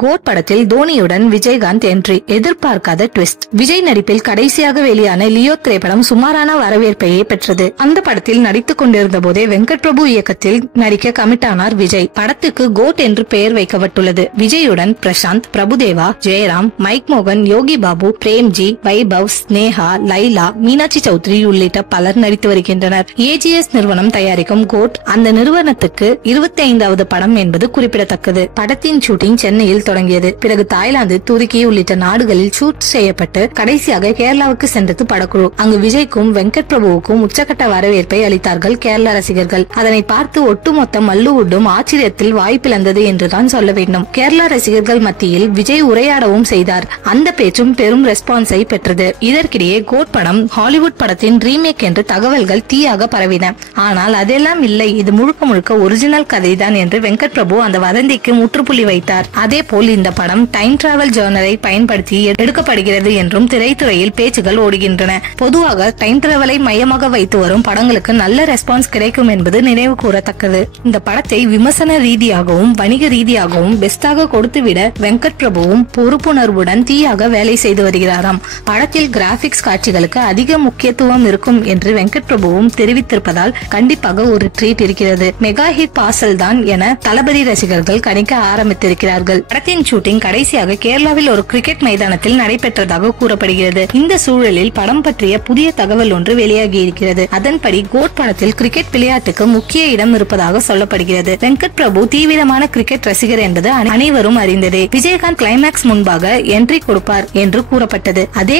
Code படத்தில் தோனியுடன் Vijayakanth entry, எதிர்பார்க்காத twist. Vijay நடிப்பில் கடைசியாக வெளியான லியோ திரைப்படம் சுமாரான வரவேற்பையே பெற்றது. அந்த படத்தில் நடித்துக் கொண்டிருந்த போதே வெங்கட் பிரபு இயக்கத்தில் நடிக்க கமிட் ஆனார் விஜய். படத்துக்கு கோட் என்று பெயர் வைக்கப்பட்டுள்ளது. விஜயுடன் பிரசாந்த், பிரபுதேவா, ஜெயராம், மைக் மோகன், யோகி பாபு, பிரேம்ஜி, வைபவ், ஸ்னேகா, லைலா, மீனாட்சி சௌத்ரி உள்ளிட்ட பலர் நடித்து வருகின்றனர். ஏஜிஎஸ் நிறுவனம் தயாரிக்கும் கோட் அந்த நிறுவனத்துக்கு 25வது படம் என்பது குறிப்பிடத்தக்கது. படத்தின் ஷூட்டிங் சென்னையில் தொடங்கியது. பிறகு தாய்லாந்து, துருக்கி உள்ளிட்ட நாடுகளில் ஷூட் செய்யப்பட்டு கடைசியாக கேரளாவுக்கு சென்றது படக்குழு. அங்கு விஜய்க்கும் வெங்கட் பிரபுவுக்கும் உச்சகட்ட வரவேற்பை அளித்தார்கள் கேரள ரசிகர்கள். அதனை பார்த்து ஒட்டுமொத்த மல்லுவுட்டும் ஆச்சரியத்தில் வாய்ப்பிழந்தது என்றுதான் சொல்ல வேண்டும். கேரள ரசிகர்கள் மத்தியில் விஜய் உரையாடவும் செய்தார். அந்த பேச்சும் பெரும் ரெஸ்பான்ஸை பெற்றது. இதற்கிடையே கோட் படம் ஹாலிவுட் படத்தின் ரீமேக் என்று தகவல்கள் தீயாக பரவின. ஆனால் அதெல்லாம் இல்லை, இது முழுக்க முழுக்க ஒரிஜினல் கதைதான் என்று வெங்கட் பிரபு அந்த வதந்திக்கு முற்றுப்புள்ளி வைத்தார். அதே போல் இந்த படம் டைம் டிராவல் ஜர்னலை பயன்படுத்தி எடுக்கப்படுகிறது என்றும் திரைத்துறையில் பேச்சுகள் ஓடுகின்றன. பொதுவாக டைம் டிராவலை மையமாக வைத்து வரும் படங்களுக்கு நல்ல ரெஸ்பான்ஸ் கிடைக்கும் என்பது நினைவு கூறத்தக்கது. இந்த படத்தை விமர்சன ரீதியாகவும் வணிக ரீதியாகவும் பெஸ்டாக கொடுத்துவிட வெங்கட் பிரபுவும் பொறுப்புணர்வுடன் தீயாக வேலை செய்து வருகிறாராம். படத்தில் கிராபிக்ஸ் காட்சிகளுக்கு அதிக முக்கியத்துவம் இருக்கும் என்று வெங்கட் பிரபுவும் தெரிவித்திருப்பதால் கண்டிப்பாக ஒரு ட்ரீட் இருக்கிறது. மெகா ஹிட் பார்சல் தான் என தளபதி ரசிகர்கள் கணிக்க ஆரம்பித்திருக்கிறார்கள். படத்தின் ஷூட்டிங் கடைசியாக கேரளாவில் ஒரு கிரிக்கெட் மைதானத்தில் நடைபெற்றதாக கூறப்படுகிறது. இந்த சூழலில் படம் பற்றிய புதிய தகவல் ஒன்று வெளியாகி இருக்கிறது. அதன்படி கோட் படத்தில் கிரிக்கெட் விளையாட்டுக்கு முக்கிய இடம் இருப்பதாக சொல்லப்படுகிறது. வெங்கட் பிரபு தீவிரமான கிரிக்கெட் ரசிகர் என்பது அனைவரும் அறிந்ததே. விஜயகாந்த் கிளைமேக்ஸ் முன்பாக என்ட்ரி கொடுப்பார் என்று கூறப்பட்டது. அதே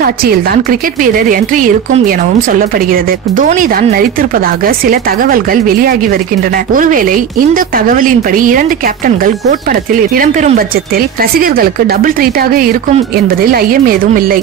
காட்சியில் தான் கிரிக்கெட் வீரர் என்ட்ரி இருக்கும் எனவும் சொல்லப்படுகிறது. தோனி தான் நடித்திருப்பதாக சில தகவல்கள் வெளியாகி வருகின்றன. ஒருவேளை இந்த தகவலின்படி 2 கேப்டன்கள் கோட் படத்தில் இடம்பெறும் பட்சத்தில் ரசிகர்களுக்கு டபுள் ட்ரீட்டாக இருக்கும் என்பதில் ஐயம் ஏதும் இல்லை.